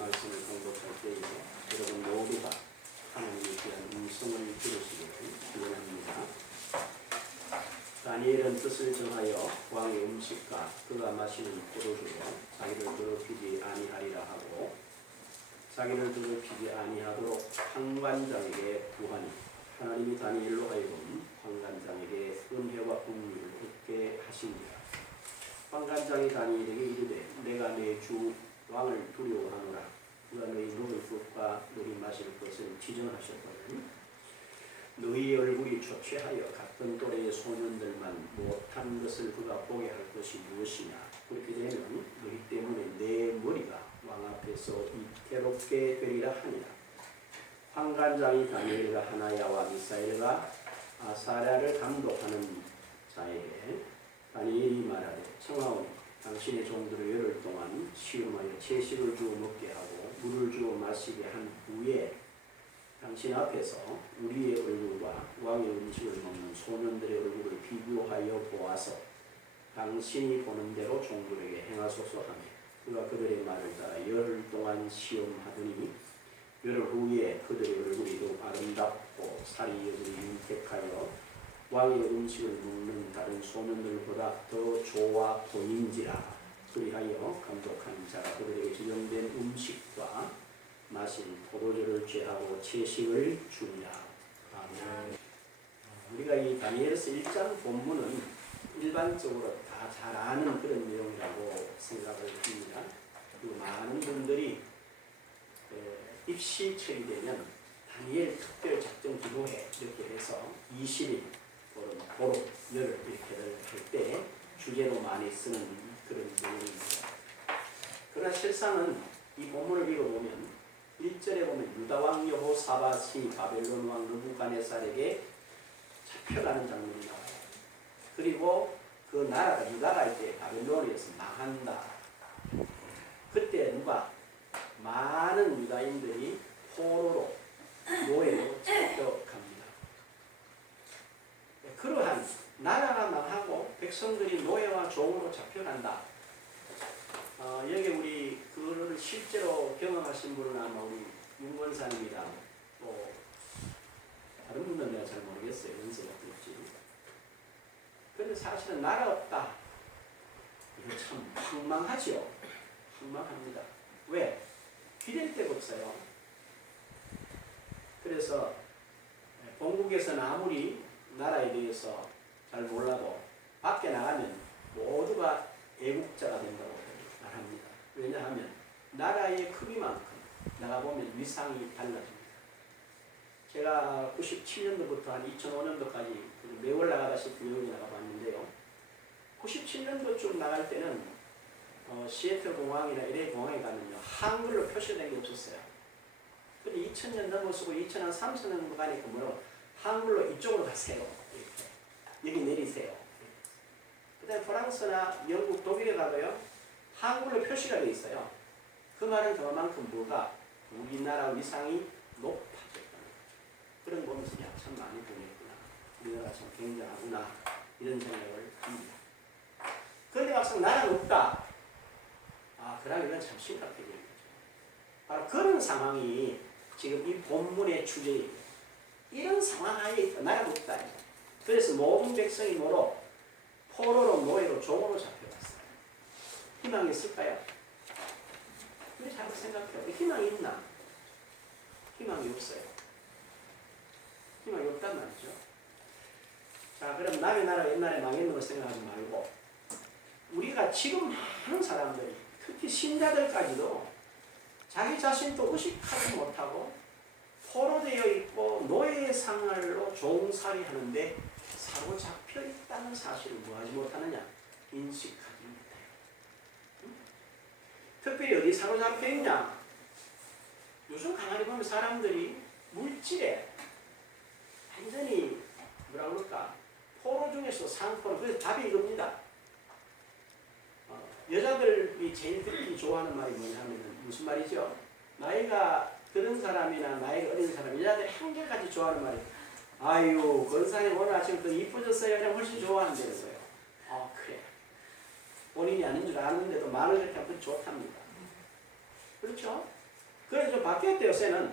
말씀을 공독할 때에 여러분 모두가 하나님에 대한 음성을 들으시기를 기원합니다. 다니엘은 뜻을 정하여 왕의 음식과 그가 마시는 포도주로 자기를 더럽히지 아니하리라 하고 자기를 더럽히지 아니하도록 황관장에게 구하니 하나님이 다니엘로 하여금 황관장에게 은혜와 긍휼을 얻게 하시니라. 황관장이 다니엘에게 이르되 내가 내 주 왕을 두려워하노라. 그가 너희 먹을 것과 너희 마실 것을 지정하셨거든. 너희 얼굴이 초췌하여 같은 또래의 소년들만 못한 것을 그가 보게 할 것이 무엇이냐. 그렇게 되면 너희 때문에 내 머리가 왕 앞에서 이태롭게 되리라 하니라. 황관장이 다니엘과 하나야와 미사엘과 아사랴를 감독하는 자에게 다니엘이 말하되 청하오니 당신의 종들을 열흘 동안 시험하여 채식을 주어 먹게 하고 물을 주어 마시게 한 후에 당신 앞에서 우리의 얼굴과 왕의 음식을 먹는 소년들의 얼굴을 비교하여 보아서 당신이 보는 대로 종들에게 행하소서 하며 그가 그들의 말을 따라 열흘 동안 시험하더니 열흘 후에 그들의 얼굴이 더욱 아름답고 살이 여전히 윤택하여 왕의 음식을 먹는 다른 소년들보다 더 좋아 보인지라. 그리하여 감독한 자가 그들에게 지정된 음식과 마신 포도주를 취하고 채식을 주니라. 아멘. 우리가 이 다니엘서 1장 본문은 일반적으로 다 잘 아는 그런 내용이라고 생각을 합니다. 많은 분들이 입시 처리되면 다니엘 특별작전 기도회 이렇게 해서 20일 보름, 열흘 이렇게를 할 때 주제로 많이 쓰는 그런 내용입니다. 그러나 실상은 이 본문을 읽어보면 1절에 보면 유다왕 여호사밧이 바벨론 왕 느부갓네살에게 잡혀가는 장면이 나와요. 그리고 그 나라가 유다가 이제 바벨론에서 망한다. 그때 누가 많은 유다인들이 포로로 노예로 잡혀갑니다. 그러한 나라가 망하고 백성들이 노예와 종으로 잡혀간다. 여기 우리 그를 실제로 경험하신 분은 아마 우리 윤권사입니다. 또 다른 분들은 내가 잘 모르겠어요. 연세가 어떨지. 그런데 사실은 나라 없다. 이거 참 황망하죠. 황망합니다. 왜? 기댈 데가 없어요. 그래서 본국에서는 아무리 나라에 대해서 잘 몰라도 밖에 나가면 모두가 애국자가 된다고 말합니다. 왜냐하면 나라의 크기만큼 나가보면 위상이 달라집니다. 제가 97년도부터 한 2005년도까지 매월 나가다시피 여기 나가봤는데요. 97년도쯤 나갈 때는 시애틀 공항이나 LA 공항에 가면요 한글로 표시된 게 없었어요. 근데 2000년 넘어서고 2003년 가니까 뭐라고 한글로 이쪽으로 가세요. 이렇게. 여기 내리세요. 그 다음에 프랑스나 영국, 독일에 가도요. 한글로 표시가 되어 있어요. 그 말은 그만큼 뭐가 우리나라 위상이 높아졌다는 거죠. 그런 거 보면서 참 많이 보냈구나. 우리나라가 참 굉장하구나. 이런 생각을 합니다. 그런데 막상 나라가 없다. 그러면 이건 참 심각해지는 거죠. 바로 그런 상황이 지금 이 본문의 주제입니다. 이런 상황 하에 있다. 나라가 없다. 그래서 모든 백성이 뭐로? 포로로 노예로 종으로 잡혀갔어요. 희망이 있을까요? 근데 잘 생각해요. 희망이 있나? 희망이 없어요. 희망이 없단 말이죠. 자, 그럼 남의 나라 옛날에 망했는 걸 생각하지 말고 우리가 지금 많은 사람들이 특히 신자들까지도 자기 자신도 의식하지 못하고 포로되어 있고 노예의 생활로 종살이 하는데 사로잡혀 있다는 사실을 뭐하지 못하느냐? 인식하지 못해요. 특별히 어디 사로잡혀 있냐? 요즘 가만히 보면 사람들이 물질에 완전히 뭐라 그럴까? 포로 중에서 상포로. 그래서 답이 이겁니다. 여자들이 제일 듣기 좋아하는 말이 뭐냐면 무슨 말이죠? 나이가 그런 사람이나 나이가 어린 사람, 여자들이 한결같이 좋아하는 말이 아유, 권사님 오늘 아침부터 이뻐졌어요. 그냥 훨씬 좋아한다는 거예요. 그래. 본인이 아닌 줄 아는데도 말을 이렇게 하면 좋답니다. 그렇죠? 그래서 좀 바뀌었대요. 요새는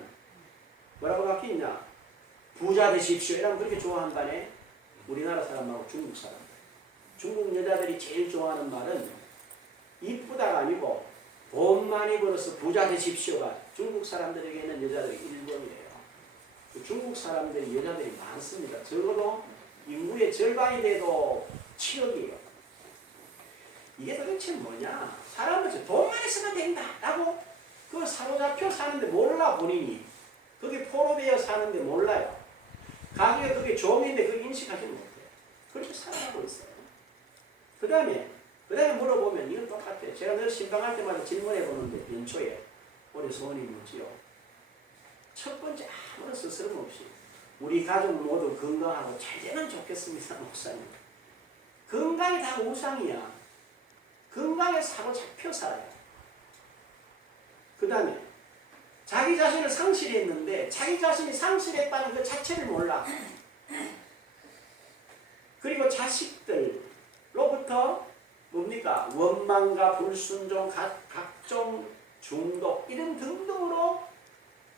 뭐라고 바뀌었냐? 부자 되십시오. 이러면 그렇게 좋아한다네. 우리나라 사람하고 중국 사람. 중국 여자들이 제일 좋아하는 말은 이쁘다가 아니고 돈 많이 벌어서 부자 되십시오가 중국 사람들에게는 여자들이 1번이에요. 중국 사람들이 여자들이 많습니다. 적어도 인구의 절반이 돼도 7억이에요. 이게 도대체 뭐냐? 사람들 돈 많이 쓰면 된다 라고 그걸 사로잡혀 사는데 몰라 본인이. 그게 포로되어 사는데 몰라요. 가족이 그게 종인데 그걸 인식하지 못해요. 그렇게 살아가고 있어요. 그 다음에 물어보면 이건 똑같아요. 제가 늘 신방할 때마다 질문해 보는데 연초에 올해 소원이 뭐지요? 첫 번째 아무런 스스럼 없이 우리 가족 모두 건강하고 잘 되면 좋겠습니다. 목사님. 건강이 다 우상이야. 건강에 사로잡혀 살아요. 그 다음에 자기 자신을 상실했는데 자기 자신이 상실했다는 그 자체를 몰라. 그리고 자식들로부터 뭡니까? 원망과 불순종, 각종 중독 이런 등등으로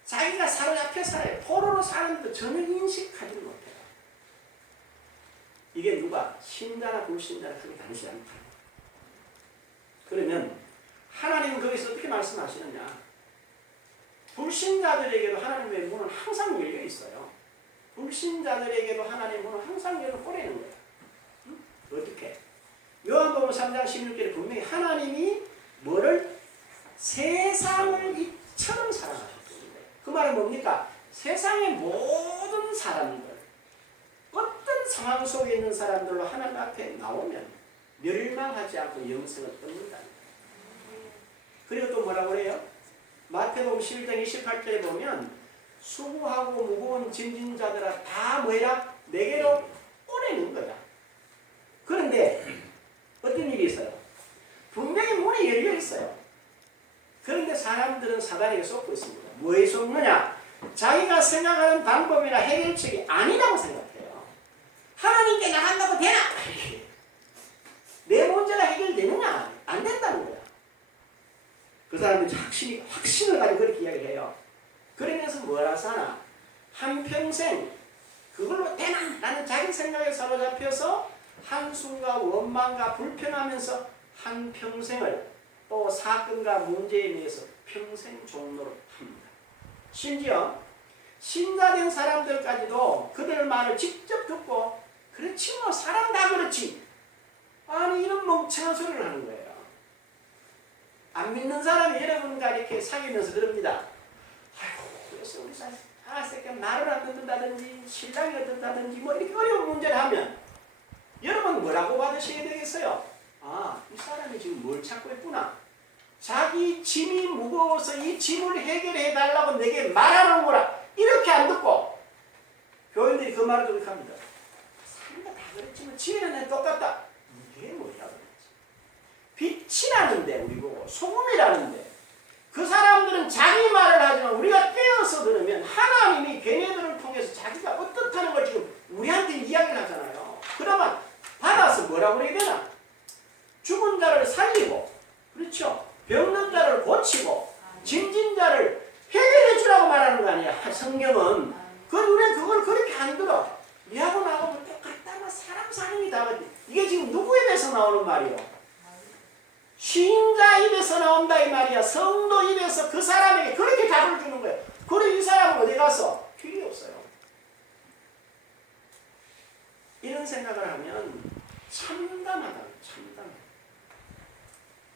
자기가 사로잡혀 살아요. 포로로 사는데도 전혀 인식하지 못해요. 이게 누가? 신자나 불신자나 크게 다르지 않다. 그러면 하나님은 거기서 어떻게 말씀하시느냐? 불신자들에게도 하나님의 문은 항상 열려 있어요. 불신자들에게도 하나님의 문은 항상 열어 꼬리는 거예요. 응? 어떻게? 요한복음 3장 16절에 분명히 하나님이 뭐를? 세상을 이처럼 사랑하셨다는 거예요. 그 말은 뭡니까? 세상의 모든 사람들, 어떤 상황 속에 있는 사람들로 하나님 앞에 나오면 멸망하지 않고 영생을 얻는다는 거예요. 그리고 또 뭐라고 그래요? 마태복음 11장 28절에 보면 수고하고 무거운 짐진 자들아 다 뭐해라? 내게로 오래는 거야. 그런데 어떤 일이 있어요? 분명히 문이 열려 있어요. 그런데 사람들은 사단에게 속고 있습니다. 뭐에 속느냐? 자기가 생각하는 방법이나 해결책이 아니라고 생각해요. 하나님께 나간다고 되나? 내 문제가 해결되느냐? 안 된다는 거야. 그 사람들이 확신을 가지고 그렇게 이야기를 해요. 그러면서 뭐라 사나? 한평생 그걸로 되나? 라는 자기 생각에 사로잡혀서 한숨과 원망과 불평하면서 한평생을 또 사건과 문제에 대해서 평생 종로를 합니다. 심지어 신자된 사람들까지도 그들 말을 직접 듣고 그렇지 뭐 사람 다 그렇지. 아니 이런 멍청한 소리를 하는 거예요. 안 믿는 사람이 여러분과 이렇게 사귀면서 그럽니다. 아이고, 그래서 우리 새끼 말을 안 듣는다든지 신랑이 어떻다든지 뭐 이렇게 어려운 문제를 하면 여러분 뭐라고 받으셔야 되겠어요? 아, 이 사람이 지금 뭘 찾고 있구나. 자기 짐이 무거워서 이 짐을 해결해 달라고 내게 말하는 거라. 이렇게 안 듣고 교인들이 그 말을 그렇게 합니다. 사람도 다 그렇지만 집에는 똑같다. 이게 뭐야? 빛이라는데 우리 보고 소금이라는데 그 사람들은 자기 말을 하지만 우리가 깨어서 들으면 하나님이 걔네들을 통해서 자기가 어떻다는 걸 지금 우리한테 이야기를 하잖아요. 그러면 받아서 뭐라고 해야 되나? 죽은 자를 살리고 그렇죠. 병든 자를 고치고 짐진 자를 해결해 주라고 말하는 거 아니야. 성경은 우리는 그걸 그렇게 안 들어. 니하고 나하고 똑같다. 사람 사람이 다르지. 이게 지금 누구 입에서 나오는 말이요? 신자 입에서 나온다 이 말이야. 성도 입에서 그 사람에게 그렇게 답을 주는 거예요. 그래 이 사람은 어디 가서? 필요 없어요. 이런 생각을 하면 참담하다. 참담해.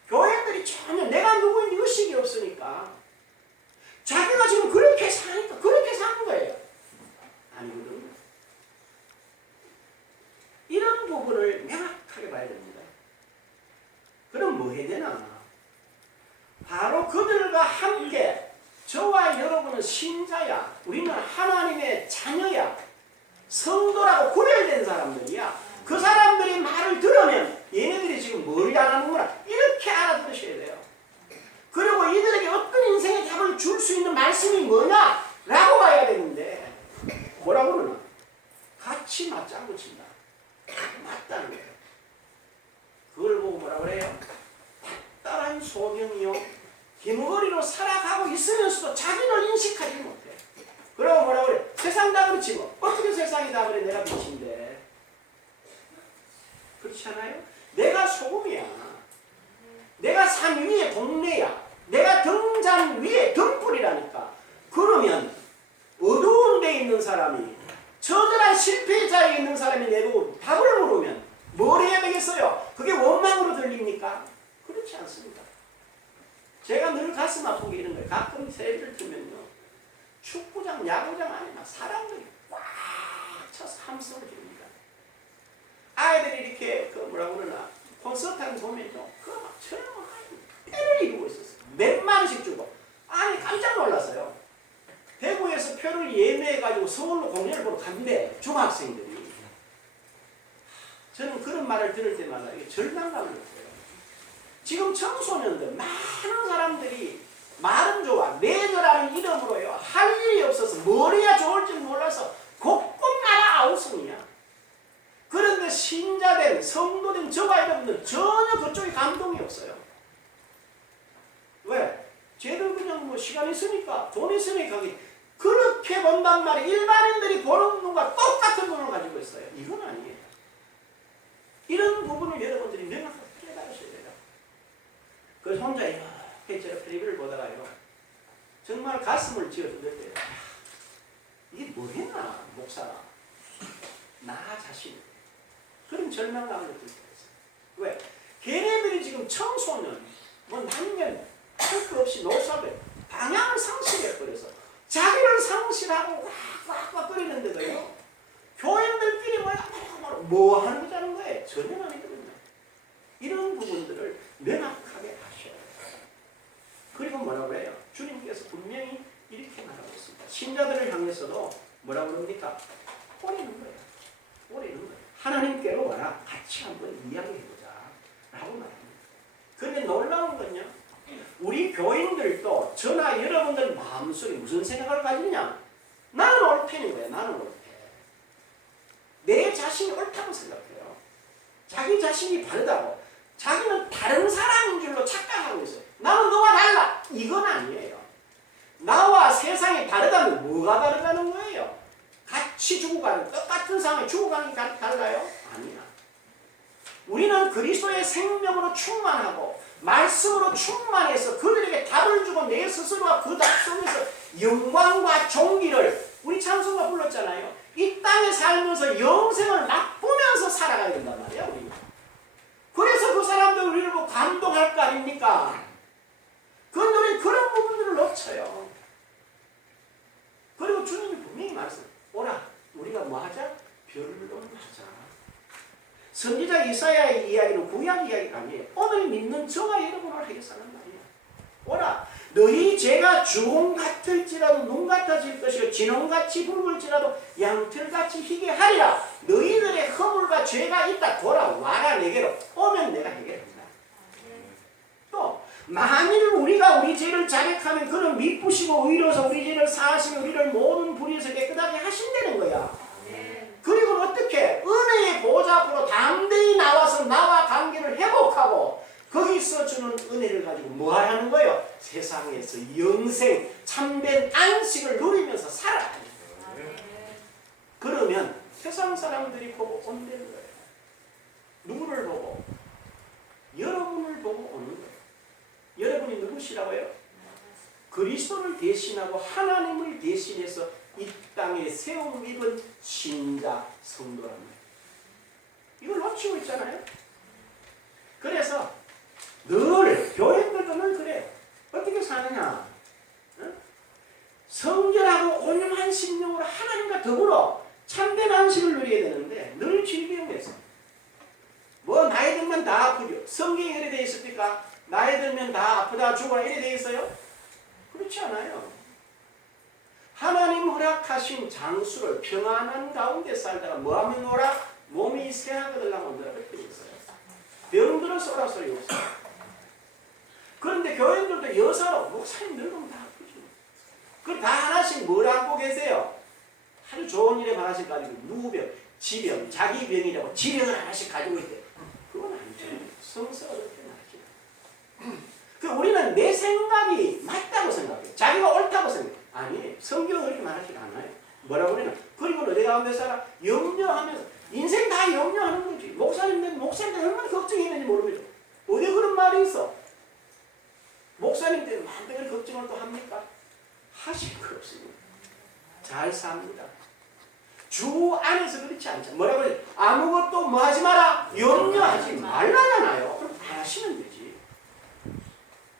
교회들이 전혀 내가 누구인지 의식이 없으니까 자기가 지금 그렇게 사니까 그렇게 사는 거예요. 아니거든요. 이런 부분을 명확하게 봐야 됩니다. 그럼 뭐 해야 되나? 바로 그들과 함께 저와 여러분은 신자야. 우리는 하나님의 자녀야. 성도라고 구별된 사람들이야. 그 사람들이 말을 들으면 얘네들이 지금 뭘 알아하는구나. 이렇게 알아들으셔야 돼요. 그리고 이들에게 어떤 인생의 답을 줄 수 있는 말씀이 뭐냐? 라고 봐야 되는데 뭐라고 그러나? 같이 맞장구 친다. 맞다는 거예요. 그걸 보고 뭐라고 그래요? 따란 소경이요. 기머거리로 살아가고 있으면서도 속에서 자기를 인식하지 못해. 그러고 뭐라고 그래? 세상 다 그렇지 뭐. 어떻게 세상이 다 그래? 내가 빛인데. 그렇지 않아요? 내가 소금이야. 내가 산 위에 동네야. 내가 등잔 위에 등불이라니까. 그러면 어두운 데 있는 사람이 처절한 실패자에 있는 사람이 내보고 답을 물으면 뭘 해야 되겠어요? 그게 원망으로 들립니까? 그렇지 않습니다. 제가 늘 가슴 아픈 게 이런 거예요. 가끔 세배를 틀면요. 축구장, 야구장 안에 막 사람들이 꽉 차서 함성을 지릅니다. 아이들이 이렇게 그 뭐라고 그러나 콘서트 하는 거 보면요. 그거 막 처럼 때를 이루고 있었어요. 몇 만원씩 주고. 아니 깜짝 놀랐어요. 대구에서 표를 예매해가지고 서울로 공연을 보러 간대. 중학생들이. 저는 그런 말을 들을 때마다 이게 절망감을 느껴요. 지금 청소년들 많은 사람들이 말은 좋아. 내거라는 이름으로요. 할 일이 없어서 뭘 해야 좋을지 몰라서 곳곳마다 아우성이야. 그런데 신자된 성도된 저와 여러분들 전혀 그쪽에 감동이 없어요. 왜? 쟤들 그냥 뭐 시간 있으니까 돈 있으니까 그렇게 본단 말이 일반인들이 보는 눈과 똑같은 눈을 가지고 있어요. 이건 아니에요. 이런 부분을 여러분들이 명확하게 깨달으셔야 돼요. 그래서 혼자 이렇게 제가 TV를 보다가요. 정말 가슴을 쥐어뜯을 때요. 이게 뭐 했나 목사가. 나 자신. 그런 절망감을 느낄 때가 있어요. 왜? 걔네들이 지금 청소년, 뭐 남녀, 할 것 없이 노사배 방향을 상실해버려서 자기를 상실하고 꽉꽉꽉 끓이는데도요. 교인들끼리 뭐 하는 거자는 거예요? 전혀 아니거든요. 이런 부분들을 명확하게 아셔야 돼요. 그리고 뭐라고 해요? 주님께서 분명히 이렇게 말하고 있습니다. 신자들을 향해서도 뭐라고 그럽니까? 꼬리는 거예요. 꼬리는 거예요. 하나님께로 와라. 같이 한번 이야기해보자. 라고 말합니다. 그런데 놀라운 건요. 우리 교인들도 저나 여러분들 마음속에 무슨 생각을 가지느냐? 나는 옳다는 거야. 나는 옳다. 내 자신이 옳다고 생각해요. 자기 자신이 바르다고. 자기는 다른 사람인 줄로 착각하고 있어요. 나는 너와 달라. 이건 아니에요. 나와 세상이 다르다면 뭐가 다르다는 거예요? 같이 죽어가는 똑같은 상황에 죽어가는 게 달라요? 아니야. 우리는 그리스도의 생명으로 충만하고 말씀으로 충만해서 그들에게 답을 주고 내 스스로가 그 답 속에서 영광과 존귀를 우리 찬송가 불렀잖아요. 이 땅에 살면서 영생을 맛보면서 살아가야 된단 말이야. 우리는. 그래서 그 사람들 우리를 보고 감동할 거 아닙니까? 그런데 우리는 그런 부분들을 놓쳐요. 그리고 주님이 분명히 말씀 오라 우리가 뭐 하자? 변론하자. 선지자 이사야의 이야기는 구약 이야기가 아니에요. 오늘 믿는 저와 여러분을 위해서 하는 말이야. 오라 너희 죄가 주홍 같을지라도 눈 같아질 것이요 진홍같이 붉을지라도 양털같이 희게 하리라. 너희들의 허물과 죄가 있다. 돌아와라 내게로. 오면 내가 해결한다. 또 만일 우리가 우리 죄를 자백하면 그는 미쁘시고 의로서 우리 죄를 사하시며 우리를 모든 불의에서 깨끗하게 하신다는 거야. 그리고 어떻게 은혜의 보좌 앞으로 담대히 나와서 나와 관계를 회복하고 거기서 주는 은혜를 가지고 뭐 하는 거예요? 세상에서 영생 참된 안식을 누리면서 살아가는 거예요. 그러면 세상 사람들이 보고 온다는 거예요. 누구를 보고? 여러분을 보고 오는 거예요. 여러분이 누구시라고요? 그리스도를 대신하고 하나님을 대신해서 이 땅에 세움 입은 신자 성도란 말이에요. 이걸 놓치고 있잖아요. 그래서 늘 교인들도 늘 그래요. 어떻게 사느냐? 응? 성결하고 온유한 심령으로 하나님과 더불어 참된 안식을 누려야 되는데 늘 질병에서 뭐 나이 들면 다 아프죠. 성경에 이래 되어 있습니까? 나이 들면 다 아프다 죽어라 이래 되어 있어요? 그렇지 않아요. 하나님 허락하신 장수를 평안한 가운데 살다가 뭐하면 오라? 몸이 새하거들랑 온다라 그렇게 되어 있어요. 병들어서 오라 소리 없어요. 그런데 교인들도 여사로 목사님 늙으면 다 아프죠. 그걸 다 하나씩 뭘 안고 계세요? 하루 좋은 일에 하나씩 가지고 누구병, 지병, 자기 병이라고 지병을 하나씩 가지고 있대. 그건 아니죠. 성서가 그렇게 나지. 그 우리는 내 생각이 맞다고 생각해요. 자기가 옳다고 생각해요. 아니, 성경은 그렇게 말하지 않아요. 뭐라고 그러냐? 그리고 내 가운데 살아 염려하면서 인생 다 염려하는 거지. 목사님들 얼마나 걱정했는지 모르겠죠. 어디 그런 말이 있어? 목사님들 마음대로 걱정을 또 합니까? 하실 거 없습니다. 잘 삽니다. 주 안에서 그렇지 않죠. 뭐라고 그래? 아무것도 뭐 하지 마라? 염려하지 말라잖아요. 그럼 안 하시면 되지.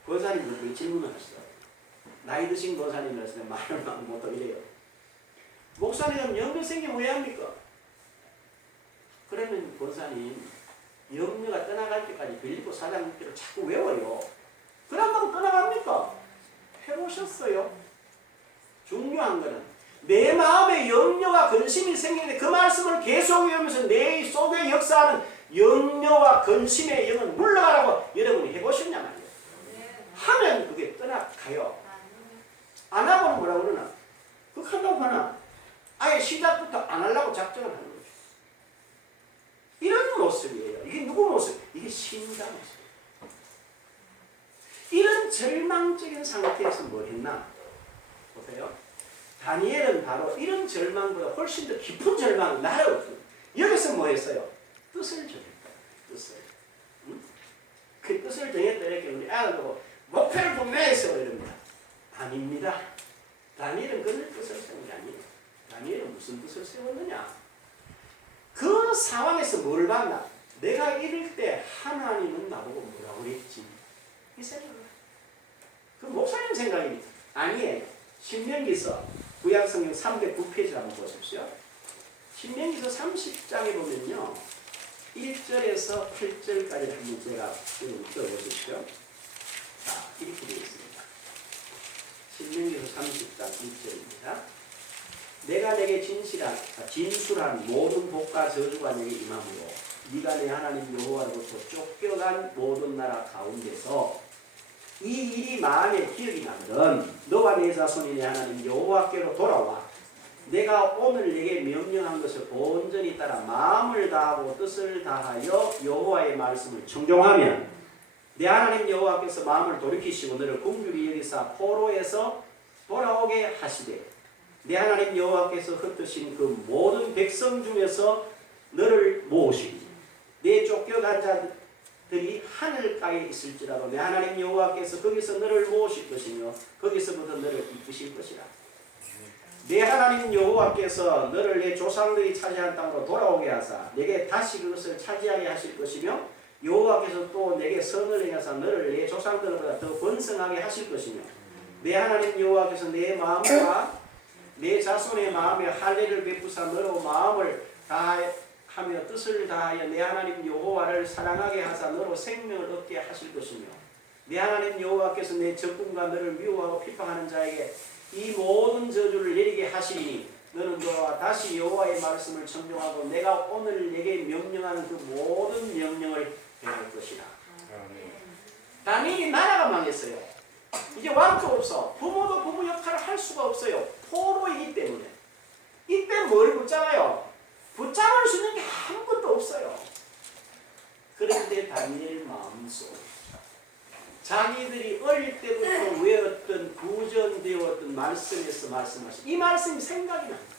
권사님들 질문을 하시더라고요. 나이 드신 권사님이라서 말을 못하고 이래요. 목사님 염려 생기면 왜 합니까? 그러면 권사님 염려가 떠나갈 때까지 빌립보 4장 6절을 자꾸 외워요. 그런다고 떠나갑니까? 해보셨어요? 중요한 거는 내 마음에 염려와 근심이 생기는데 그 말씀을 계속 외우면서 내 속에 역사하는 염려와 근심의 영은 물러가라고 여러분이 해보셨냐 말이에요. 하면 그게 떠나가요. 안 하고는 뭐라고 그러나? 그거 한다고 하나? 아예 시작부터 안 하려고 작정을 하는 거죠. 이런 모습이에요. 이게 누구 모습? 이게 신자 모습. 이런 절망적인 상태에서 뭘 했나? 보세요. 다니엘은 바로 이런 절망보다 훨씬 더 깊은 절망을 나라거든요. 여기서 뭐 했어요? 뜻을 정했다. 뜻을. 응? 그 뜻을 정했다. 이렇게 우리 아들도 목표를 분명해서 이럽니다. 아닙니다. 다니엘은 그런 뜻을 세운 게 아니에요. 다니엘은 무슨 뜻을 세웠느냐? 그 상황에서 뭘 봤나? 내가 이럴 때 하나님은 나보고 뭐라고 그랬지? 이 생각을. 그 목사님 생각입니다. 아니에요. 신명기서 구약성경 309페이지를 한번 보십시오. 신명기서 30장에 보면요. 1절에서 8절까지 한번 제가 읽어보십시오. 자, 이렇게 되어 있습니다. 신명기서 30장 1절입니다. 내가 내게 진술한 모든 복과 저주가 내게 임함으로 네가 내 하나님 여호와로부터 쫓겨간 모든 나라 가운데서 이 일이 마음에 기억이 나거든 너와 내 자손이 내 하나님 여호와께로 돌아와 내가 오늘 내게 명령한 것을 온전히 따라 마음을 다하고 뜻을 다하여 여호와의 말씀을 청종하면 내 하나님 여호와께서 마음을 돌이키시고 너를 긍휼히 여기사 포로에서 돌아오게 하시되 내 하나님 여호와께서 흩으신 그 모든 백성 중에서 너를 모으시니 내 쫓겨간 자들이 하늘가에 있을지라도 내 하나님 여호와께서 거기서 너를 모으실 것이며 거기서부터 너를 이끄실 것이라. 내 하나님 여호와께서 너를 내 조상들이 차지한 땅으로 돌아오게 하사 내게 다시 그것을 차지하게 하실 것이며 여호와께서 또 내게 선을 행하사 너를 내 조상들보다 더 번성하게 하실 것이며 내 하나님 여호와께서 내 마음과 내 자손의 마음에 할례를 베푸사 너로 마음을 다하며 뜻을 다하여 내 하나님 여호와를 사랑하게 하사 너로 생명을 얻게 하실 것이며 내 하나님 여호와께서 내 적군과 너를 미워하고 핍박하는 자에게 이 모든 저주를 내리게 하시니 너는 너와 다시 여호와의 말씀을 청종하고 내가 오늘 내게 명령하는 그 모든 명령을 행할 것이다. 다니엘이 나라가 망했어요. 이제 왕도 없어. 부모도 부모 역할을 할 수가 없어요. 포로이기 때문에. 이때 뭘 붙잡아요? 붙잡을 수 있는 게 아무것도 없어요. 그런데 다니엘 마음속 자기들이 어릴 때부터 외웠던 구전되었던 말씀에서 말씀하신 이 말씀이 생각이 납니다.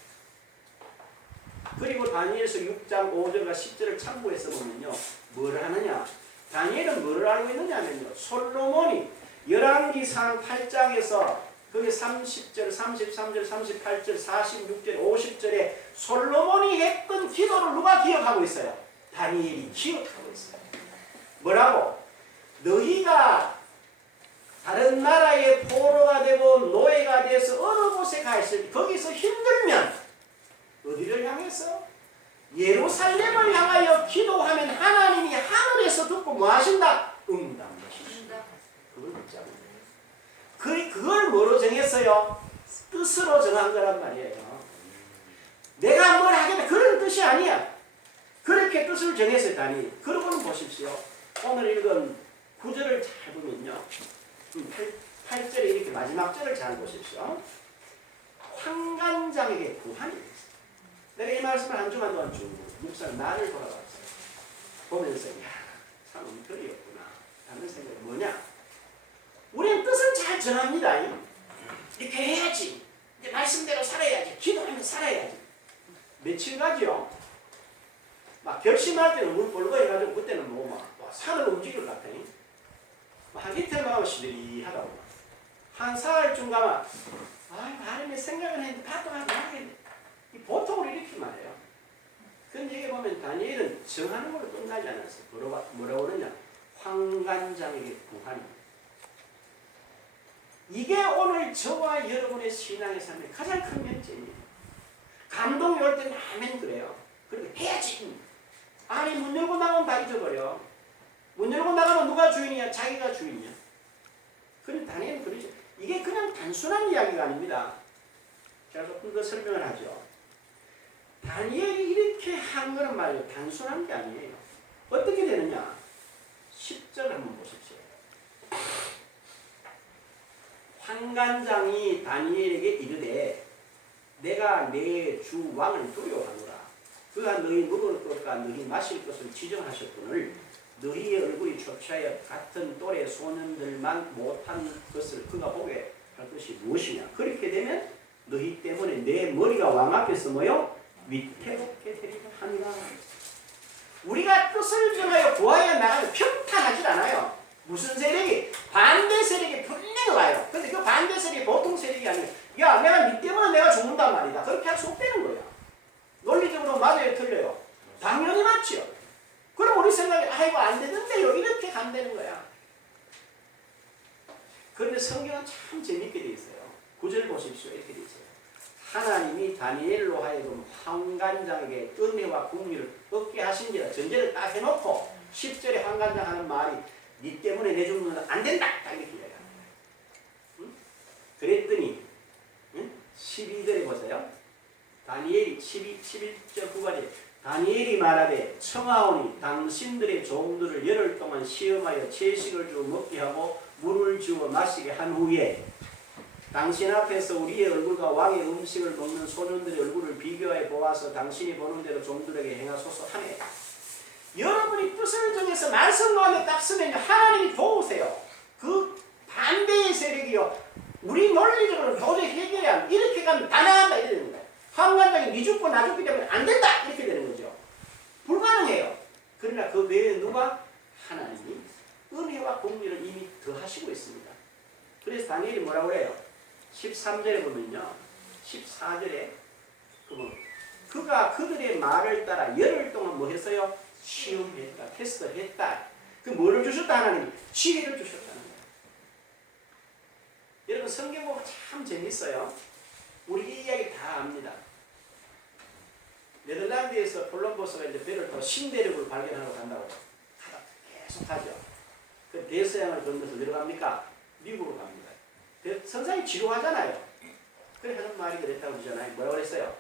그리고 다니엘서 6장 5절과 10절을 참고해서 보면요. 뭘 하느냐? 다니엘은 뭘 알고 있느냐면요. 솔로몬이 열왕기상 8장에서 거기 30절, 33절, 38절, 46절, 50절에 솔로몬이 했던 기도를 누가 기억하고 있어요? 다니엘이 기억하고 있어요. 뭐라고? 너희가 다른 나라의 포로가 되고 노예가 돼서 어느 곳에 가 있을 때 거기서 힘들면 어디를 향해서? 예루살렘을 향하여 기도하면 하나님이 하늘에서 듣고 뭐 하신다? 응답하신다. 그걸 묻자고. 그걸 뭐로 정했어요? 뜻으로 정한 거란 말이에요. 내가 뭘 하겠다 그런 뜻이 아니야. 그렇게 뜻을 정했어요. 다니. 그러고는 보십시오. 오늘 읽은 9절을 잘 보면요. 8절에 이렇게 마지막 절을 잘 보십시오. 환관장에게 구한이 있어요. 내가 이 말씀을 한 주간 동안 쭉 목사는 나를 돌아봤어요. 보면서 야, 참 엉터리였구나 하는 생각이 뭐냐? 우리는 뜻을 잘 전합니다. 이렇게 해야지. 이제 말씀대로 살아야지. 기도하면 살아야지. 며칠 가지요. 막 결심할 때는 물 벌거 해가지고 그때는 막 산을 움직일 것 같아. 한 이틀만 하면 시들이하다고. 한 사흘쯤 가면 하나님의 생각은 했는데 바쁘게 하겠네. 보통으로 이렇게 말해요. 근데 여기 보면 다니엘은 정하는 걸로 끝나지 않았어요. 뭐라고 그러냐? 환관장에게 구하니. 이게 오늘 저와 여러분의 신앙의 삶의 가장 큰 문제입니다. 감동이 올 때는 아멘 그래요. 그리고 해야지. 아니 문 열고 나가면 다 잊어버려. 문 열고 나가면 누가 주인이야? 자기가 주인이야. 그런데 다니엘은 그러죠. 이게 그냥 단순한 이야기가 아닙니다. 제가 조금 더 설명을 하죠. 다니엘이 이렇게 한 거는 말이에요. 단순한 게 아니에요. 어떻게 되느냐? 10절 한번 보십시오. 환관장이 다니엘에게 이르되 내가 내 주 왕을 두려워하노라. 그가 너희 먹을 것과 너희 마실 것을 지정하셨거늘 너희의 얼굴이 초췌하여 같은 또래 소년들만 못한 것을 그가 보게 할 것이 무엇이냐. 그렇게 되면 너희 때문에 내 머리가 왕 앞에서 뭐요? 위태롭게 되리라 하니라. 우리가 뜻을 정하여 구하여 나가면 평탄하지 않아요. 무슨 세력이? 반대 세력이 분명히 와요. 근데 그 반대 세력이 보통 세력이 아니에요. 야, 내가 니 때문에 내가 죽는단 말이다. 그렇게 할 수 없다는 거야. 논리적으로 맞아요, 틀려요? 당연히 맞죠. 그럼 우리 생각에 아이고 안 되는데요. 이렇게 간다는 거야. 그런데 성경은 참 재밌게 돼 있어요. 9절 보십시오. 이렇게 돼 있어요. 하나님이 다니엘로 하여금 환관장에게 은혜와 국리를 얻게 하신지라 전제를 딱 해놓고 10절에 환관장 하는 말이 니 때문에 내 죽는 건 안 된다. 딱 이렇게 이야기합니다. 응? 그랬더니 12절에 보세요. 다니엘이 11절 후반에 다니엘이 말하되 청하오니 당신들의 종들을 열흘 동안 시험하여 채식을 주어 먹게 하고 물을 주어 마시게 한 후에 당신 앞에서 우리의 얼굴과 왕의 음식을 먹는 소년들의 얼굴을 비교해 보아서 당신이 보는 대로 종들에게 행하소서 하네. 여러분이 뜻을 정해서 말씀 가운데 딱 쓰면 하나님이 도우세요. 그 반대의 세력이요. 우리 논리적으로는 도저히 해결이 안 돼. 이렇게 가면 다 나간다 이렇게 되는 거예요. 환관장이 니 죽고 나 죽기 때문에 안 된다 이렇게 되는 거죠. 불가능해요. 그러나 그 외에 누가? 하나님이 은혜와 공리를 이미 더하시고 있습니다. 그래서 다니엘이 뭐라고 그래요? 13절에 보면요. 14절에 그가 그들의 말을 따라 열흘 동안 뭐 했어요? 시험했다. 테스트했다. 그 뭐를 주셨다? 하나님이 지혜를 주셨다는 거예요. 여러분 성경 보면 참 재밌어요. 우리 이 이야기 다 압니다. 네덜란드에서 콜럼버스가 이제 배를 타고 신대륙을 발견하고 간다고 계속 가죠. 그 대서양을 건너서 내려갑니까? 미국으로 갑니다. 선상이 지루하잖아요. 그래 하는 말이 그랬다고 그러잖아요. 뭐라고 그랬어요?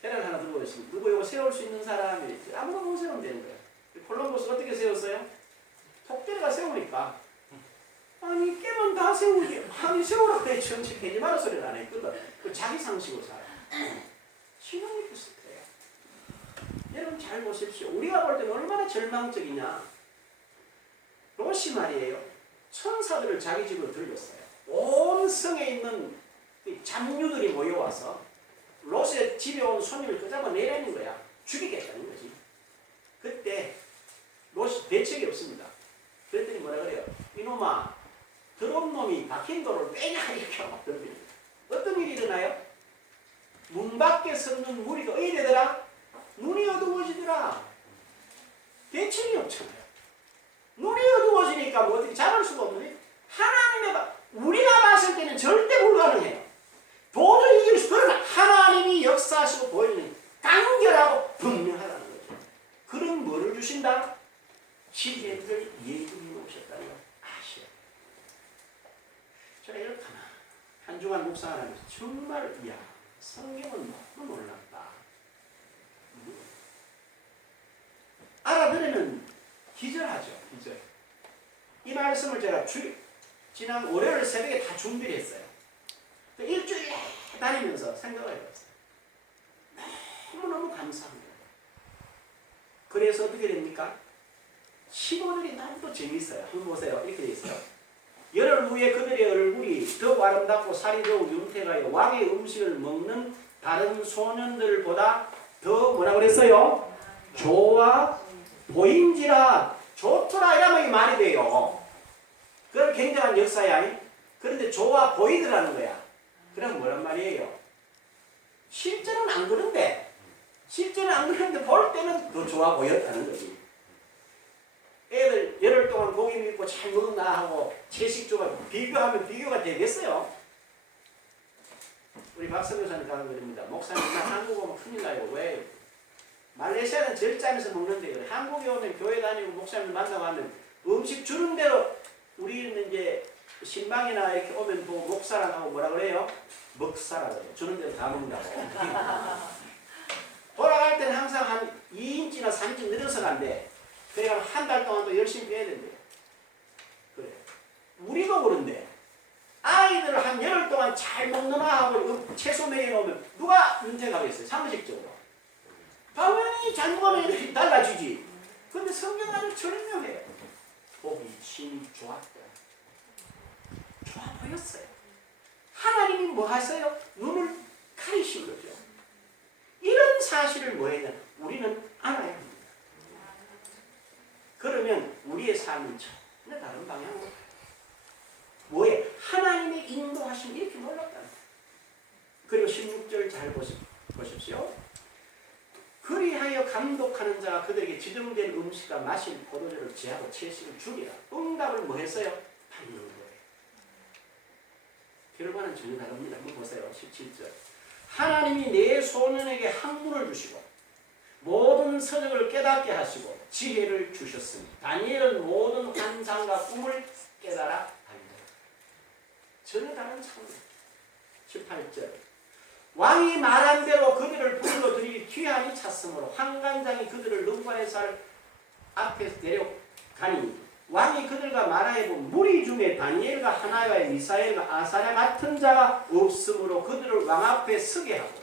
배를 하나 들고 있습니다. 누구 이거 세울 수 있는 사람이 아무나 못 세우면 되는 거예요. 콜럼버스 어떻게 세웠어요? 톡대리가 세우니까 아니 깨면 다 세우지. 아니 세우라 그래. 전체 되지 마라 소리를 안 했거든. 그 자기 상식으로 살아. 신앙이 비슷해요. 여러분 잘 보십시오. 우리가 볼 때는 얼마나 절망적이냐. 롯이 말이에요. 천사들을 자기 집으로 들였어요. 온 성에 있는 잡류들이 모여와서 롯의 집에 온 손님을 끄잡아내라는 거야. 죽이겠다는 거지. 그때 롯이 대책이 없습니다. 그랬더니 뭐라 그래요? 이놈아, 더러운 놈이 박힌 돌을 빼냐 이렇게 막 덤비는 거예요. 어떤 일이 일어나요? 문 밖에 섰는 무리가 어디 되더라? 눈이 어두워지더라. 대책이 없잖아요. 눈이 어두워지니까 뭐 어떻게 잡을 수가 없는데 하나님의 우리가 봤을 때는 절대 불가능해요. 도저히 이길 수 없어요. 하나님이 역사하시고 보이는 간결하고 분명하다는 거죠. 그럼 뭐를 주신다? 지혜를 예분이 놓으셨다는 걸 아셔야 돼요. 제가 이렇게 한 주간 묵상하면서 정말 성경은 너무 놀랍다. 알아들으면 기절하죠. 기절. 이 말씀을 제가 지난 월요일 새벽에 다 준비를 했어요. 일주일 다니면서 생각을 해봤어요. 너무너무 감사합니다. 그래서 어떻게 됩니까? 15절이 너무 또 재미있어요. 한번 보세요. 이렇게 돼 있어요. 열흘 후에 그들의 얼굴이 더욱 아름답고 살이 더욱 윤택하여 왕의 음식을 먹는 다른 소년들보다 더 뭐라 그랬어요? 좋아 보인지라. 좋더라 이러면 말이 돼요. 그건 굉장한 역사야. 그런데 좋아 보이더라는 거야. 그럼 뭐란 말이에요? 실제는 안 그런데 볼 때는 더 좋아 보였다는 거지. 애들 열흘 동안 고기 먹고 잘 먹나 하고 채식주가 비교하면 비교가 되겠어요? 우리 박성 교사님 가는 겁니다. 목사님 나 한국 오면 큰일 나요. 왜? 말레이시아는 절자면서 먹는데 한국에 오면 교회 다니고 목사님 만나고 하면 음식 주는 대로 우리는 이제 신방이나 이렇게 오면 또 목사랑하고 뭐라 그래요? 먹사라 그래요. 주는 대로 다 먹는다고. 돌아갈 때는 항상 한 2인치나 3인치 늘어서 간대. 그래야 한 달 동안 또 열심히 빼야 된대. 그래. 우리도 그런데 아이들을 한 열흘 동안 잘 먹느나 하고 채소 먹여놓으면 누가 문제가 있어요? 상식적으로. 당연히 잘 먹으면 애들이 달라지지. 근데 성경 아주 절명해요. 보기 심히 좋았다. 좋아 보였어요. 하나님이 뭐 하세요? 눈을 가리신 거죠. 이런 사실을 뭐 해야 되나? 우리는 알아야 합니다. 그러면 우리의 삶은 전혀 다른 방향으로 뭐에? 하나님의 인도하심 이렇게 놀랍다. 그리고 16절 잘 보십시오. 그리하여 감독하는 자가 그들에게 지정된 음식과 마실 포도주를 제하고 채식을 주리라. 응답을 뭐 했어요? 받는 거예요. 결과는 전혀 다릅니다. 한번 보세요. 17절. 하나님이 내 소년에게 학문을 주시고 모든 서적을 깨닫게 하시고 지혜를 주셨으니 다니엘은 모든 환상과 꿈을 깨달아 알리라. 전혀 다른 차원. 18절. 왕이 말한 대로 그들을 불러들이기 귀하니 찼으므로 환관장이 그들을 능관의살 앞에서 데려가니 왕이 그들과 말하여 본 무리 중에 다니엘과 하나야와 미사엘과 아사랴 같은 자가 없으므로 그들을 왕 앞에 서게 하고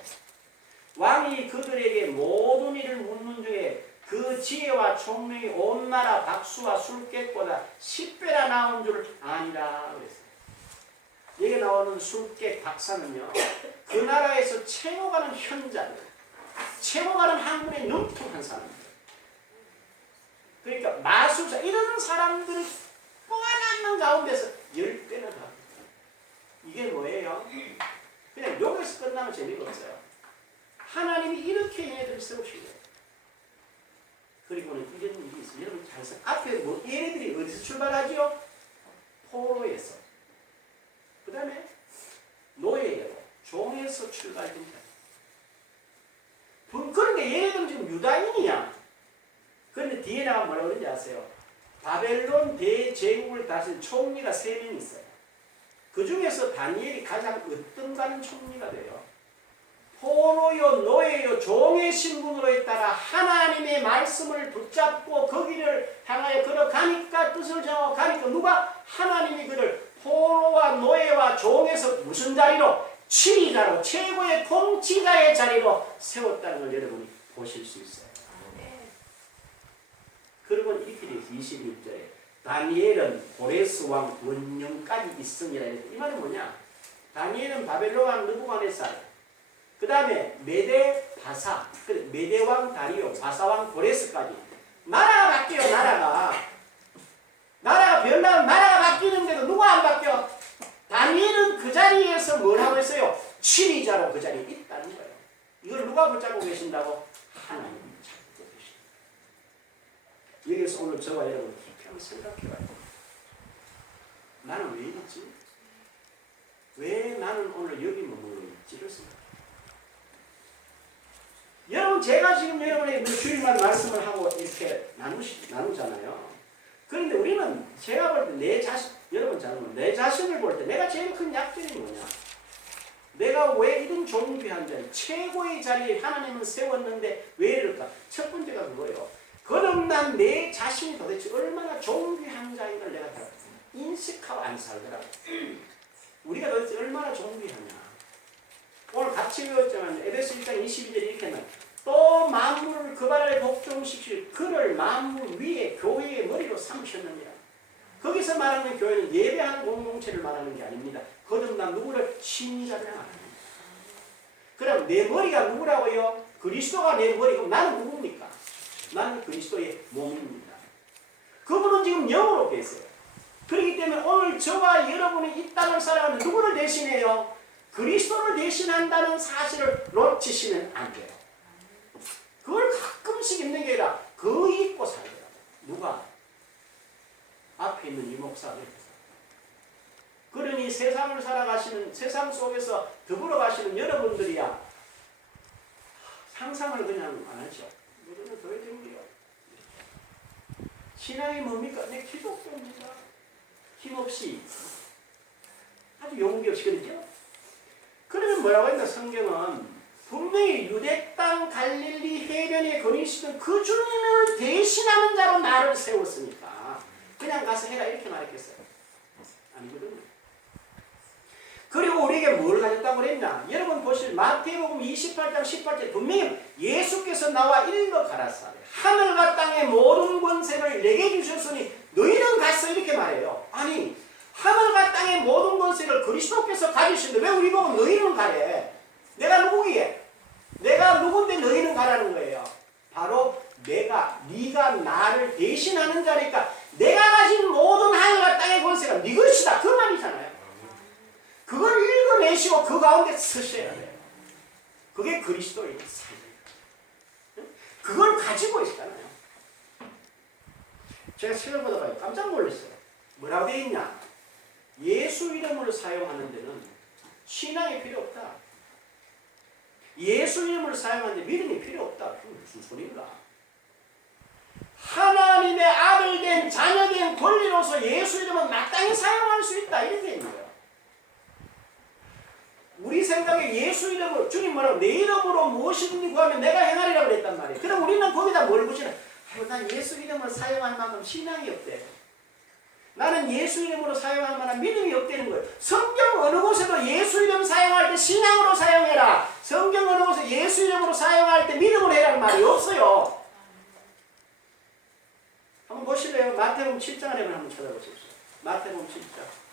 왕이 그들에게 모든 일을 묻는 중에 그 지혜와 총명이 온 나라 박수와 술객보다 10배나 나온 줄 아니라 그랬어요. 여기 나오는 술객 박사는요, 그 나라에서 채워가는 현장, 채워가는 학문에 능통한 사람들. 그러니까 마술사 이런 사람들을 뽑아놨는 가운데서 10배나 더. 이게 뭐예요? 그냥 여기서 끝나면 재미가 없어요. 하나님이 이렇게 얘네들을 세우신 거예요. 그리고는 이런 일이 있어요. 여러분 잘 생각. 앞에 뭐 얘네들이 어디서 출발하지요? 포로에서. 그 다음에 노예로 종에서 출발됩니다. 그런데 얘네들은 지금 유다인이야. 그런데 뒤에 나가 뭐라고 그러는지 아세요? 바벨론 대제국을 다스린 총리가 3명 있어요. 그 중에서 다니엘이 가장 으뜸가는 총리가 돼요. 포로요 노예요 종의 신분으로 있다가 하나님의 말씀을 붙잡고 그 길을 향하여 걸어가니까 뜻을 정하고 가니까 누가? 하나님이 그를 포로와 노예와 종에서 무슨 자리로? 지휘자로 최고의 통치자의 자리로 세웠다는 걸 여러분이 보실 수 있어요. 그리고 이렇게 되어 있어요. 21절에 다니엘은 고레스 왕 원년까지 있으니라. 이 말은 뭐냐? 다니엘은 바벨론 왕 느부갓네살, 그 다음에 메데 바사, 메데 왕 다리오, 바사 왕 고레스까지 나라가 바뀌어요. 나라가 변하면 나라가 바뀌는데도 누가 안 바뀌어? 다니엘은 그 자리에서 뭘 하고 있어요? 지휘자로 그 자리에 있다는 거예요. 이걸 누가 붙잡고 계신다고? 하나님이 잡고 계신다. 여기서 오늘 저와 여러분 깊이 생각해봐요. 나는 왜 이랬지? 왜 나는 오늘 여기 머물러 있지를 생각해요. 여러분 제가 지금 여러분의 주일마다 말씀을 하고 이렇게 나누잖아요. 그런데 우리는 제가 볼 때 내 자신, 여러분 잘 보면 내 자신을 볼 때 내가 제일 큰 약점이 뭐냐? 내가 왜 이런 존귀한 자리, 최고의 자리에 하나님은 세웠는데 왜 이럴까? 첫 번째가 그거예요. 거듭난 내 자신이 도대체 얼마나 존귀한 자인걸 내가 다 인식하고 안 살더라고. 우리가 도대체 얼마나 존귀하냐? 오늘 같이 배웠지만 에베소 1장 22절에 이렇게 나와요. 또 만물을 그 발 아래 복종시킬 그를 만물 위에 교회의 머리로 삼으셨느니라. 거기서 말하는 교회는 예배하는 공동체를 말하는 게 아닙니다. 거듭난 누구를? 신자를 말합니다. 그럼 내 머리가 누구라고요? 그리스도가 내 머리고 나는 누굽니까? 나는 그리스도의 몸입니다. 그분은 지금 영으로 계세요. 그렇기 때문에 오늘 저와 여러분이 이 땅을 살아가는 누구를 대신해요? 그리스도를 대신한다는 사실을 놓치시면 안 돼요. 그걸 가끔씩 있는 게 아니라 거의 잊고 살더라고요. 누가? 앞에 있는 이 목사들. 그러니 세상을 살아가시는, 세상 속에서 더불어 가시는 여러분들이야 상상을 그냥 안 하죠. 이거는 더 해야 되는 거예요. 신앙이 뭡니까? 내 기독교입니다. 힘없이, 아주 용기 없이, 그러죠? 그러면 뭐라고 했나? 성경은 분명히 유대 땅 갈릴리 해변에 거니시던 그 주님을 대신하는 자로 나를 세웠으니까 그냥 가서 해라 이렇게 말했겠어요? 아니거든요. 그리고 우리에게 뭘 가졌다고 그랬냐? 여러분 보실 마태복음 28장 18절 분명히 예수께서 나와 일러 가라사대 하늘과 땅의 모든 권세를 내게 주셨으니 너희는 갔어 이렇게 말해요. 아니 하늘과 땅의 모든 권세를 그리스도께서 가지시는데 왜 우리 보고 너희는 가래? 내가 누구기에? 내가 누군데 너희는 가라는 거예요. 바로 네가 나를 대신하는 자니까 내가 가진 모든 하늘과 땅의 권세가 네 것이다 그 말이잖아요. 그걸 읽어내시고 그 가운데 서셔야 돼요. 그게 그리스도의 삶이에요. 그걸 가지고 있잖아요. 제가 책을 보다가 깜짝 놀랐어요. 뭐라고 되어 있냐? 예수 이름을 사용하는 데는 신앙이 필요 없다. 예수 이름을 사용하는데 믿음이 필요 없다. 그게 무슨 소리인가? 하나님의 아들 된 자녀 된 권리로서 예수 이름은 마땅히 사용할 수 있다. 이렇게 있는 거예요. 우리 생각에 예수 이름을 주님 뭐라고 내 이름으로 무엇이든지 구하면 내가 행하리라고 그랬단 말이에요. 그럼 우리는 거기다 뭘 붙이나? 난 예수 이름을 사용할 만큼 신앙이 없대. 나는 예수 이름으로 사용할 만한 믿음이 없다는 거예요. 성경 어느 곳에도 예수 이름 사용할 때 신앙으로 사용해라. 성경 어느 곳에 예수 이름으로 사용할 때 믿음으로 해라는 말이 없어요. 한번 보실래요? 마태복음 7장을 한번 찾아보십시오. 마태복음 7장.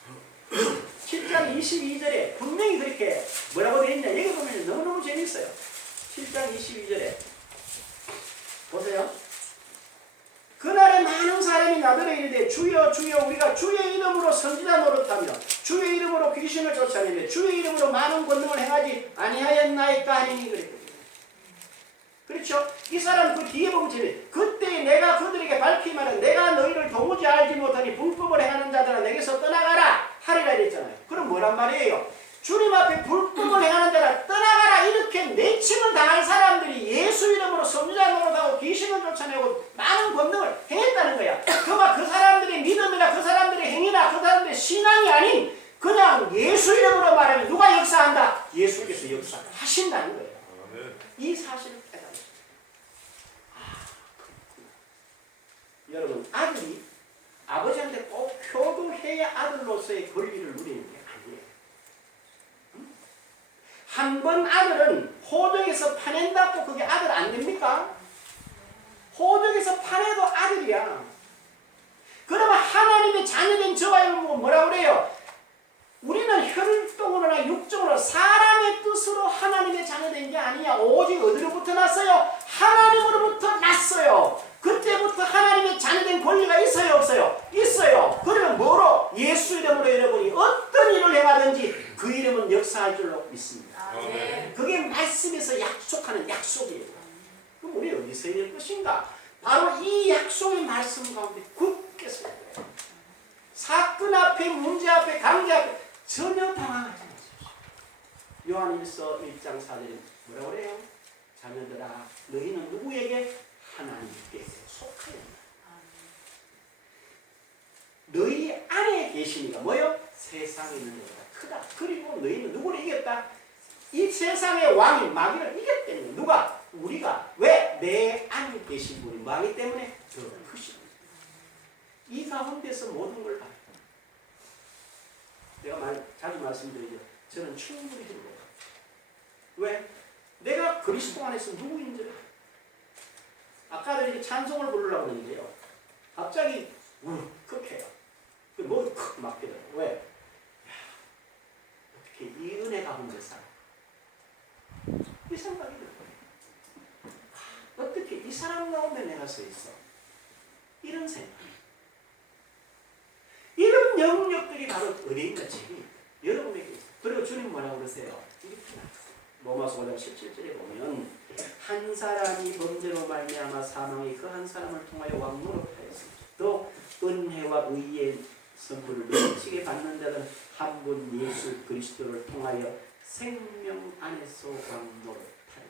7장 22절에 분명히 그렇게 뭐라고 되어 있냐? 여기 보면 너무너무 재밌어요. 7장 22절에 보세요. 그날에 많은 사람이 나더러 이르되 주여 주여 우리가 주의 이름으로 선지자 노릇하며 주의 이름으로 귀신을 쫓아내며 주의 이름으로 많은 권능을 행하지 아니하였나이까 하니 그랬거든요. 그렇죠? 이 사람 그 뒤에 보면 재밌어요. 그때 내가 그들에게 밝히 말해 내가 너희를 도무지 알지 못하니 불법을 행하는 자들아 내게서 떠나가라 하리라 이랬잖아요. 그럼 뭐란 말이에요? 주님 앞에 불법을 행하는 자라 떠나가라 이렇게 내침을 당할 사람들이 예수 이름으로 선지자 노릇하고 귀신을 쫓아내고 많은 권능을 행했다는 거야. 그가 그 사람들의 믿음이나 그 사람들의 행위나 그 사람들의 신앙이 아닌 그냥 예수 이름으로 말하면 누가 역사한다? 예수께서 역사하신다는 거예요. 이 사실을 깨달으십시오. 여러분 아들이 아버지한테 꼭 효도해야 아들로서의 권리를 누리는 게 아니에요. 한 번 아들은 호적에서 파낸다고 그게 아들 안 됩니까? 호적에서 파내도 아들이야. 그러면 하나님의 자녀된 저와 여러분 뭐라고 그래요? 우리는 혈통으로나 육정으로 사람의 뜻으로 하나님의 자녀된 게 아니야. 오직 어디로부터 났어요? 하나님으로부터 났어요. 그때부터 하나님의 자녀된 권리가 있어요 없어요? 있어요. 그러면 뭐로? 예수 이름으로 여러분이 어떤 일을 행하든지 그 이름은 역사할 줄로 믿습니다. 그게 말씀에서 약속하는 약속이에요. 그럼 우리 어디서 있는 것인가? 바로 이 약속의 말씀 가운데 굳게 서야 돼요. 사건 앞에 문제 앞에 관계 앞에 전혀 당황하지 마십시오. 요한일서 1장 4절에 뭐라고 그래요? 자녀들아 너희는 누구에게? 하나님께 속하여 있다. 너희 안에 계시니가 뭐요? 세상에 있는 것보다 크다. 그리고 너희는 누구를 이겼다? 이 세상의 왕인 마귀를 이겼다는 거예요. 누가? 우리가. 왜? 내 안에 계신 분이 마귀 때문에 더 크신 거예요. 이 가운데서 모든 걸 받았다. 내가 자주 말씀드리죠. 저는 충분히 힘들어요. 왜? 내가 그리스도 안에서 누구인지를 아까도 이렇게 찬송을 부르려고 하는데요. 갑자기 울컥해요. 그 머리 크 막히더라고. 왜? 야, 어떻게 이 은혜 가운데 살아? 이 생각이 들어요. 어떻게 이 사람 가운데 내가 서 있어? 이런 생각. 이런 영역들이 바로 어디에 있나? 지금 여러분에게 있어. 그리고 주님 뭐라고 그러세요? 이렇게 로마서 5장 17절에 보면 한 사람이 범죄로 말미암아 사망이 그 한 사람을 통하여 왕노릇하였습니다. 또 은혜와 의의 선물을 넘치게 받는 자는 한 분 예수 그리스도를 통하여 생명 안에서 왕노릇하리.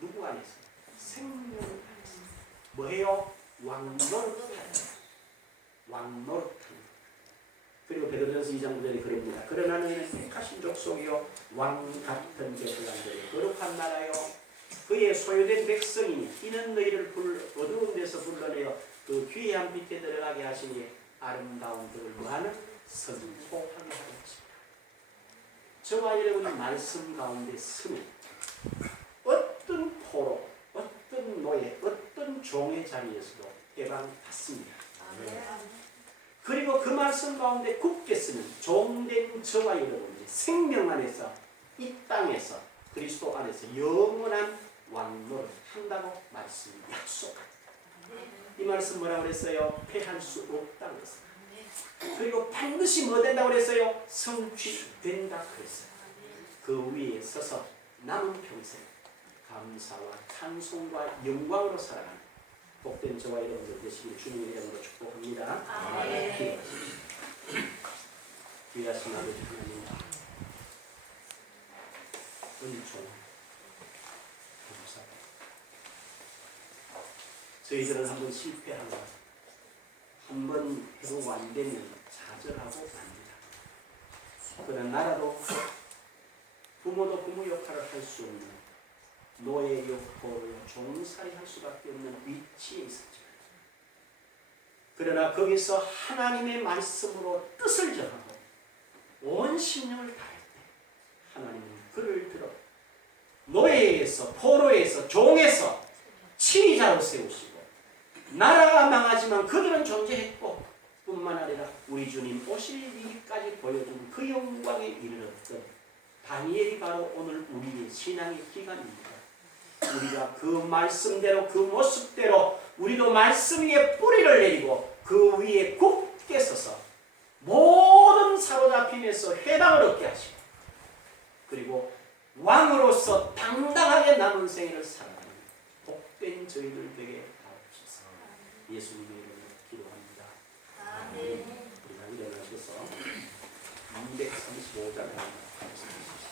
누구 안에서? 생명 안에서. 뭐해요? 왕노릇하리. 왕노릇하리. 그리고 베드로전서 2장 9절에 그럽니다. 그러나 너희는 택하신 족속이요 왕 같은 제사장들이 거룩한 나라요 그의 소유된 백성이니 이는 너희를 어두운 데서 불러내어 그 귀한 빛에 들어가게 하시니 아름다운 그를 뭐하는 선포하게 하는 것입니다. 저와 여러분이 말씀 가운데 서면 어떤 포로, 어떤 노예, 어떤 종의 자리에서도 해방받습니다. 그리고 그 말씀 가운데 굳게 쓰는 종된 저와 여러분이 생명 안에서 이 땅에서 그리스도 안에서 영원한 왕노를 한다고 말씀이 약속합니다. 이 말씀 뭐라고 그랬어요? 패할 수 없다고 그랬어요. 그리고 반드시 뭐 된다고 그랬어요? 성취된다 그랬어요. 그 위에 서서 남은 평생 감사와 찬송과 영광으로 살아가는 복된 저와 여러분들 되시길 주님의 이름으로 축복합니다. 아멘. 귀하신 아버지 하나님 은총 감사합니다. 저희들은 한번 실패하고 한번 해보고 안 되면 좌절하고 맙니다. 그러나 나라도 부모도 부모 역할을 할 수 없는 노예 역할을 종살이 할 수밖에 없는 위치에 있었죠. 그러나 거기서 하나님의 말씀으로 뜻을 정하고 온 심령을 다할 때 하나님은 그를 들어 노예에서 포로에서 종에서 치리자로 세우시고 나라가 망하지만 그들은 존재했고 뿐만 아니라 우리 주님 오실 일까지 보여준 그 영광에 이르렀던 다니엘이 바로 오늘 우리의 신앙의 기간입니다. 우리가 그 말씀대로 그 모습대로 우리도 말씀 위에 뿌리를 내리고 그 위에 굳게 서서 모든 사로잡힘에서 해방을 얻게 하시고 그리고 왕으로서 당당하게 남은 생애를 살아가는 복된 저희들 되게 하옵소서. 예수님의 이름으로 기도합니다. 아멘. 우리가 일어나셔서 235장 하겠습니다.